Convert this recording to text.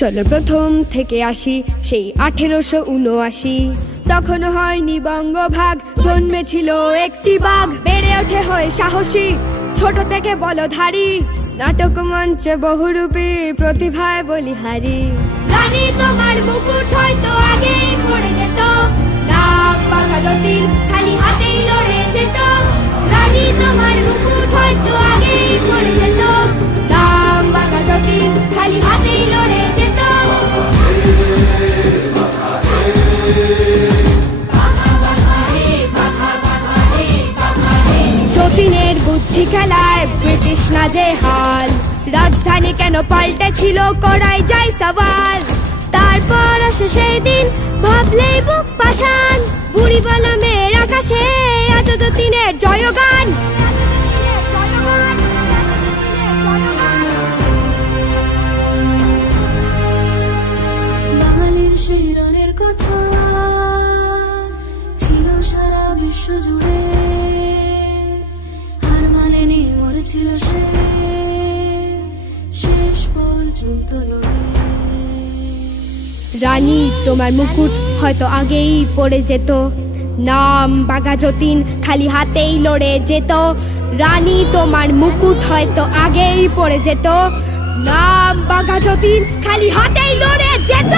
চলো প্রথম থেকে আসি সেই 1879। তখনও হয়নি বঙ্গভাগ, জন্মেছিল একটি বাঘ, বেড়ে ওঠে হয়ে সাহসী, ছোট থেকে বলধারী, নাটক মঞ্চে বহুরূপী, প্রতিভায় বলিহারি। রানী তোমার মুকুট হয়তো আগেই পড়ে যেত, নাম বাঘা যতীন খালি হাতেই লড়ে যেত। রানী তোমার মুকুট হয়তো আগেই পড়ে যেত, নাম বাঘা যতীন খালি হাতেই লড়ে যেত। যতীনের বুদ্ধি খেলায় ব্রিটিশ নাজেহাল, রাজধানী কেন পাল্টেছিল করাই যায় সওয়াল। তারপর আসে সেই দিন ভাবলেই বুক পাষাণ, বুড়ি বলা মেয়ের আকাশে এত যতীনের জয়গান। বাঙালির সেই রণের কথা ছিল সারা বিশ্ব জুড়ে, হার মানেনি, মরেছিল সে শেষ পর্যন্ত লড়ে। রানী তোমার মুকুট হয়তো আগেই পড়ে যেত, নাম বাঘা যতীন খালি হাতেই লড়ে যেত। রানী তোমার মুকুট হয়তো আগেই পড়ে যেত, নাম বাঘা যতীন খালি হাতেই লড়ে যেত।